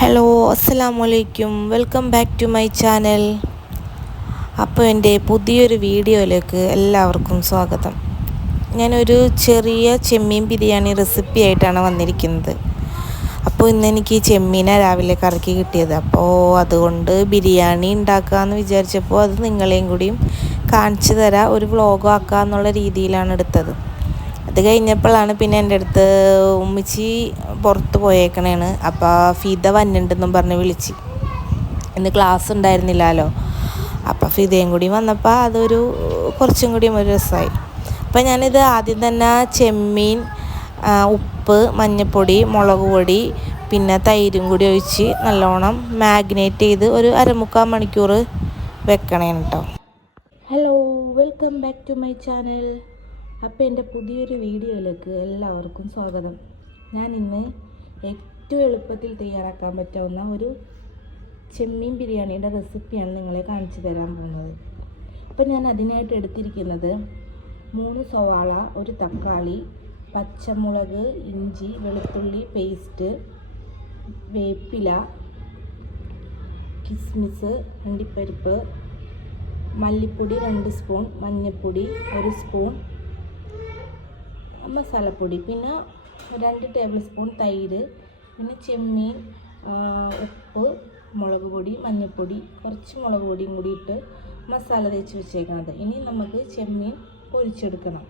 Hello അസ്സലാമു അലൈക്കും, welcome back to my channel. അപ്പോൾ എൻ്റെ പുതിയൊരു വീഡിയോയിലേക്ക് എല്ലാവർക്കും സ്വാഗതം. ഞാനൊരു ചെറിയ ചെമ്മീൻ ബിരിയാണി റെസിപ്പി ആയിട്ടാണ് വന്നിരിക്കുന്നത്. അപ്പോൾ ഇന്നെനിക്ക് ചെമ്മീനെ രാവിലെ കറക്കി കിട്ടിയത്, അപ്പോൾ അതുകൊണ്ട് ബിരിയാണി ഉണ്ടാക്കാമെന്ന് വിചാരിച്ചപ്പോൾ അത് നിങ്ങളെയും കൂടിയും കാണിച്ചു തരാം, ഒരു വ്ളോഗ് ആക്കാമെന്നുള്ള രീതിയിലാണ് എടുത്തത്. അത് കഴിഞ്ഞപ്പോഴാണ് പിന്നെ എൻ്റെ അടുത്ത് ഉമ്മിച്ചി പുറത്ത് പോയേക്കണേണ്, അപ്പോൾ ഫിദ വന്നിട്ടുണ്ടെന്നും പറഞ്ഞ് വിളിച്ച്. ഇന്ന് ക്ലാസ് ഉണ്ടായിരുന്നില്ലല്ലോ, അപ്പോൾ ഫിദയും കൂടി വന്നപ്പോൾ അതൊരു കുറച്ചും കൂടിയും ഒരു രസമായി. അപ്പോൾ ഞാനിത് ആദ്യം തന്നെ ചെമ്മീൻ ഉപ്പ്, മഞ്ഞൾപ്പൊടി, മുളക് പൊടി പിന്നെ തൈരും കൂടി ഒഴിച്ച് നല്ലോണം മാഗ്നേറ്റ് ചെയ്ത് ഒരു 1/4 മണിക്കൂർ വെക്കണേന് കേട്ടോ. Hello, welcome back to my channel. അപ്പോൾ എൻ്റെ പുതിയൊരു വീഡിയോയിലേക്ക് എല്ലാവർക്കും സ്വാഗതം. ഞാൻ ഇന്ന് ഏറ്റവും എളുപ്പത്തിൽ തയ്യാറാക്കാൻ പറ്റാവുന്ന ഒരു ചെമ്മീൻ ബിരിയാണിയുടെ റെസിപ്പിയാണ് നിങ്ങളെ കാണിച്ചു തരാൻ പോകുന്നത്. അപ്പോൾ ഞാൻ അതിനായിട്ട് എടുത്തിരിക്കുന്നത് 3 സവാള, ഒരു തക്കാളി, പച്ചമുളക്, ഇഞ്ചി, വെളുത്തുള്ളി പേസ്റ്റ്, വേപ്പില, കിസ്മിസ്, അണ്ടിപ്പരിപ്പ്, മല്ലിപ്പൊടി 2 സ്പൂൺ, മഞ്ഞൾപ്പൊടി 1 സ്പൂൺ, മസാലപ്പൊടി, പിന്നെ 2 ടേബിൾ സ്പൂൺ തൈര്, പിന്നെ ചെമ്മീൻ, ഉപ്പ്, മുളക് പൊടി, മഞ്ഞൾപ്പൊടി, കുറച്ച് മുളക് പൊടിയും കൂടി ഇട്ട് മസാല തേച്ച് വെച്ചേക്കണത്. ഇനി നമുക്ക് ചെമ്മീൻ പൊരിച്ചെടുക്കണം.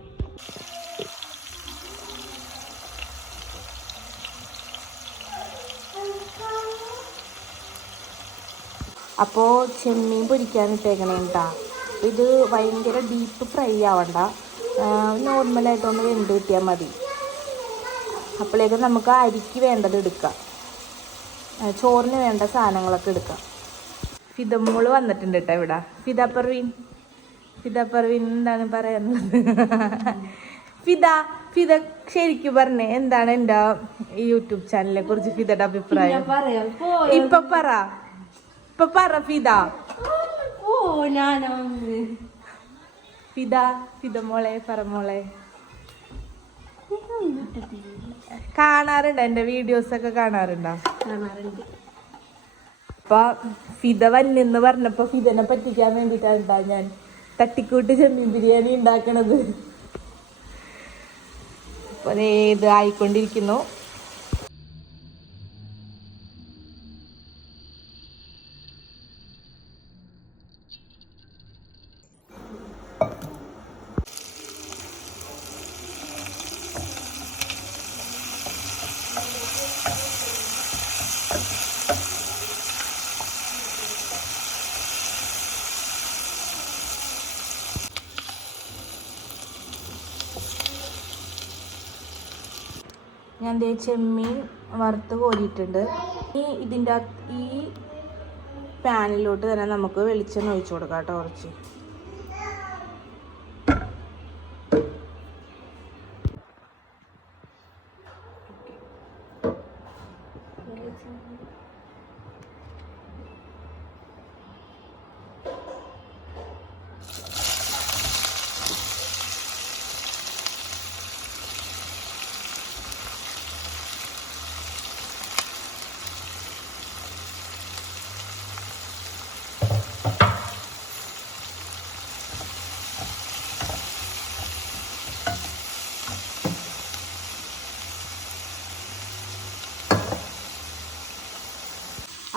അപ്പോൾ ചെമ്മീൻ പൊരിക്കാനിട്ടേക്കണേ കേട്ടോ. ഇത് ഭയങ്കര ഡീപ്പ് ഫ്രൈ ആവണ്ട, നോർമലായിട്ടൊന്ന് വെന്ത് കിട്ടിയാൽ മതി. അപ്പോഴേക്കും നമുക്ക് അരിക്ക് വേണ്ടത് എടുക്കാം, ചോറിന് വേണ്ട സാധനങ്ങളൊക്കെ എടുക്കാം. ഫിദമോള് വന്നിട്ടുണ്ട് കേട്ടോ ഇവിടെ. ഫിദ പർവീൻ എന്താണ് പറയാനുള്ളത്? ഫിദ ശരിക്കും പറഞ്ഞേ, എന്താണ് എൻ്റെ യൂട്യൂബ് ചാനലിനെ കുറിച്ച് ഫിദയുടെ അഭിപ്രായം? ഇപ്പൊ പറ ഫിദ മോളെ, പറ മോളെ. കാണാറുണ്ടോ എൻ്റെ വീഡിയോസൊക്കെ? കാണാറുണ്ടോ? അപ്പൊ ഫിദ വന്നെന്ന് പറഞ്ഞപ്പോ ഫിദനെ പറ്റിക്കാൻ വേണ്ടിയിട്ടാണ് ഞാൻ തട്ടിക്കൂട്ട് ചെമ്മീൻ ബിരിയാണി ഉണ്ടാക്കണത്. അപ്പൊ ഇത് ആയിക്കൊണ്ടിരിക്കുന്നു. ഞാൻ ചെമ്മീൻ വറുത്ത് കോരിയിട്ടുണ്ട്. ഈ പാനിലോട്ട് തന്നെ നമുക്ക് വെളിച്ചെണ്ണ ഒഴിച്ചു കൊടുക്കാം കേട്ടോ. കുറച്ച്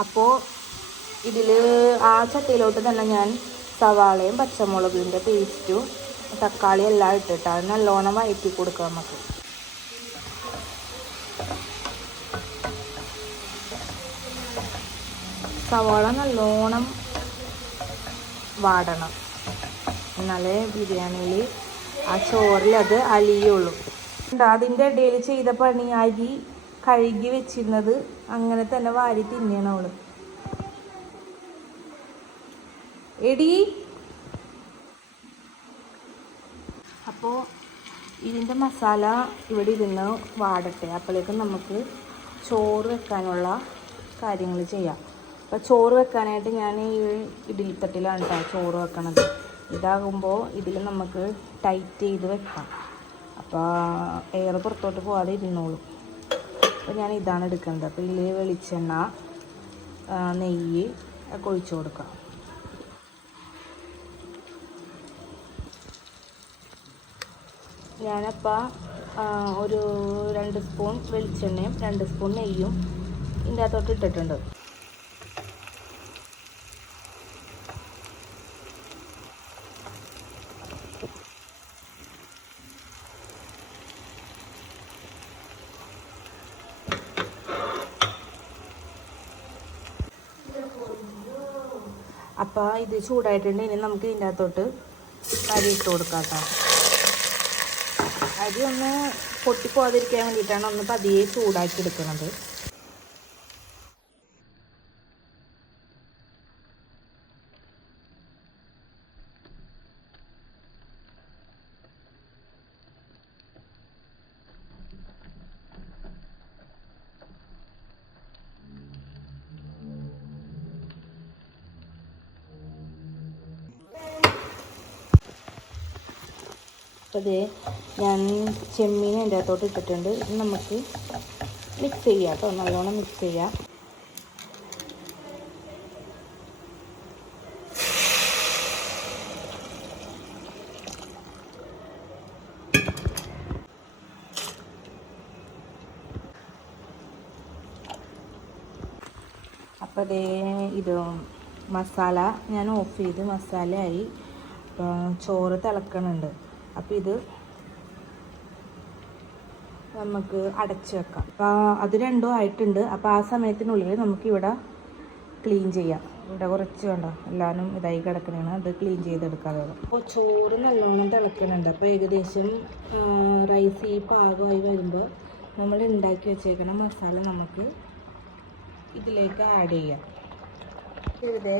അപ്പോൾ ഇതിൽ ആ ചട്ടിയിലോട്ട് തന്നെ ഞാൻ സവാളയും പച്ചമുളകിൻ്റെ പേസ്റ്റും തക്കാളി എല്ലാം ഇട്ടിട്ട് അത് നല്ലോണം വഴറ്റി കൊടുക്കുക. നമുക്ക് സവാള നല്ലോണം വാടണം, എന്നാലേ ബിരിയാണിയിൽ ആ ചോറിൽ അത് അലിയുള്ളൂ. അതിൻ്റെ ഇടയിൽ ചെയ്ത പണി, അരി കഴുകി വെച്ചിരുന്നത് അങ്ങനെ തന്നെ വാരി തിന്നണം അവള്. എടി, അപ്പോൾ ഇതിൻ്റെ മസാല ഇവിടെ ഇരുന്ന് വാടട്ടെ. അപ്പോഴേക്കും നമുക്ക് ചോറ് വെക്കാനുള്ള കാര്യങ്ങൾ ചെയ്യാം. അപ്പോൾ ചോറ് വെക്കാനായിട്ട് ഞാൻ ഈ ഇഡ്ഡലിത്തട്ടിലാണ് കേട്ടോ ചോറ് വെക്കണത്. ഇതാകുമ്പോൾ ഇതിൽ നമുക്ക് ടൈറ്റ് ചെയ്ത് വെക്കാം, അപ്പോൾ എയർ പുറത്തോട്ട് പോകാതെ ഇരുന്നോളും. അപ്പോൾ ഞാൻ ഇതാണ് എടുക്കുന്നത്. അപ്പോൾ ഇതിൽ വെളിച്ചെണ്ണ, നെയ്യ് ഒക്കെ ഒഴിച്ചു കൊടുക്കാം. ഞാനപ്പോൾ ഒരു 2 സ്പൂൺ വെളിച്ചെണ്ണയും 2 സ്പൂൺ നെയ്യും ഇതിൻ്റെ അകത്തോട്ട് ഇട്ടിട്ടുണ്ട്. അപ്പോൾ ഇത് ചൂടായിട്ടുണ്ട്. ഇനി നമുക്ക് ഇതിൻ്റെ അകത്തോട്ട് അരി ഇട്ട് കൊടുക്കാം കേട്ടോ. അരി ഒന്ന് പൊട്ടിപ്പോകാതിരിക്കാൻ വേണ്ടിയിട്ടാണ് ഒന്ന് പതിയെ ചൂടാക്കി എടുക്കുന്നത്. അപ്പോൾ അതേ ഞാൻ ചെമ്മീൻ അതിൻ്റെ അകത്തോട്ട് ഇട്ടിട്ടുണ്ട്. ഇത് നമുക്ക് മിക്സ് ചെയ്യാം കേട്ടോ, നല്ലോണം മിക്സ് ചെയ്യാം. അപ്പോൾ അതേ ഇത് മസാല ഞാൻ ഓഫ് ചെയ്ത് മസാലയായി. ചോറ് തിളക്കണുണ്ട്. അപ്പോൾ ഇത് നമുക്ക് അടച്ചു വെക്കാം. അപ്പോൾ അത് രണ്ടും ആയിട്ടുണ്ട്. അപ്പോൾ ആ സമയത്തിനുള്ളിൽ നമുക്കിവിടെ ക്ലീൻ ചെയ്യാം. ഇവിടെ കുറച്ച് വേണ്ട എല്ലാവരും ഇതായി കിടക്കണതാണ്, അത് ക്ലീൻ ചെയ്തെടുക്കാതെ. അപ്പോൾ ചോറ് നല്ലോണം തിളക്കണുണ്ട്. അപ്പോൾ ഏകദേശം റൈസ് ഈ പാകമായി വരുമ്പോൾ നമ്മൾ ഉണ്ടാക്കി വെച്ചേക്കണ മസാല നമുക്ക് ഇതിലേക്ക് ആഡ് ചെയ്യാം. ഇവിടെ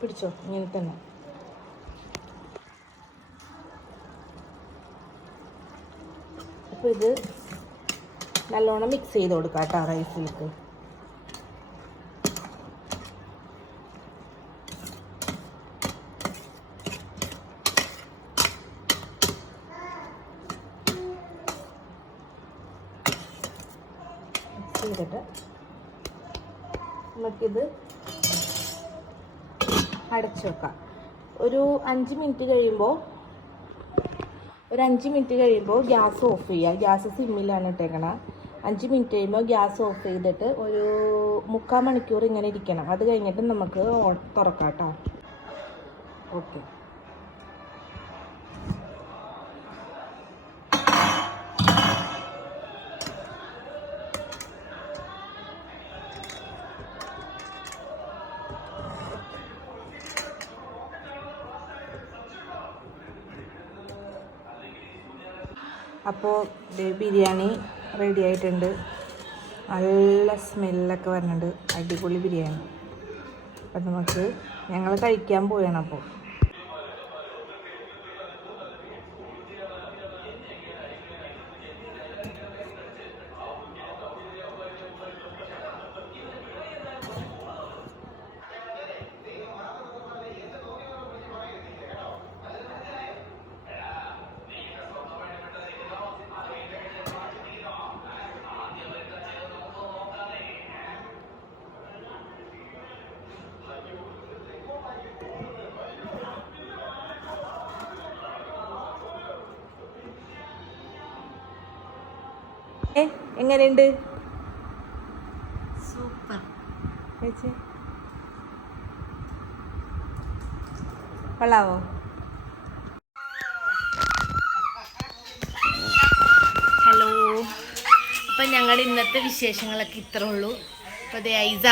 പിടിച്ചോ, ഇങ്ങനെ തന്നെ. അപ്പോൾ ഇത് നല്ലോണം മിക്സ് ചെയ്ത് കൊടുക്കാം കേട്ടോ റൈസിലേക്ക്. മിക്സ് ചെയ്തിട്ട് നമുക്കിത് അടച്ചു വെക്കാം. ഒരു 5 മിനിറ്റ് കഴിയുമ്പോൾ ഗ്യാസ് ഓഫ് ചെയ്യുക. ഗ്യാസ് സിമ്മിലാണ് ഇട്ടേക്കണം. 5 മിനിറ്റ് കഴിയുമ്പോൾ ഗ്യാസ് ഓഫ് ചെയ്തിട്ട് ഒരു 3/4 മണിക്കൂർ ഇങ്ങനെ ഇരിക്കണം. അത് കഴിഞ്ഞിട്ട് നമുക്ക് തുറക്കാം കേട്ടോ. ഓക്കെ. അപ്പോൾ ബിരിയാണി റെഡി ആയിട്ടുണ്ട്. നല്ല സ്മെല്ലൊക്കെ വരുന്നുണ്ട്. അടിപൊളി ബിരിയാണി. അപ്പം നമുക്ക് ഞങ്ങൾ കഴിക്കാൻ പോവുകയാണ്. അപ്പോൾ എങ്ങനെയുണ്ട്? സൂപ്പർ. കൊള്ളാവോ? ഹലോ. അപ്പം ഞങ്ങളുടെ ഇന്നത്തെ വിശേഷങ്ങളൊക്കെ ഇത്രേ ഉള്ളൂ. അപ്പോൾ അതെ ഐസ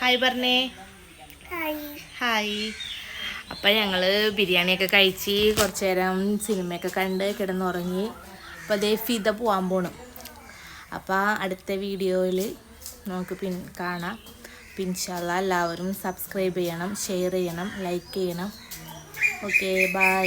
ഹായ് പറഞ്ഞേ. ഹായ്. അപ്പം ഞങ്ങൾ ബിരിയാണിയൊക്കെ കഴിച്ച് കുറച്ച് നേരം സിനിമയൊക്കെ കണ്ട് കിടന്നുറങ്ങി. അപ്പോൾ അതേ ഫിദ പോകാൻ പോകണം. അപ്പോൾ അടുത്ത വീഡിയോയിൽ നമുക്ക് കാണാം. അപ്പം ഇൻഷാ അല്ലാ എല്ലാവരും സബ്സ്ക്രൈബ് ചെയ്യണം, ഷെയർ ചെയ്യണം, ലൈക്ക് ചെയ്യണം. Okay, by.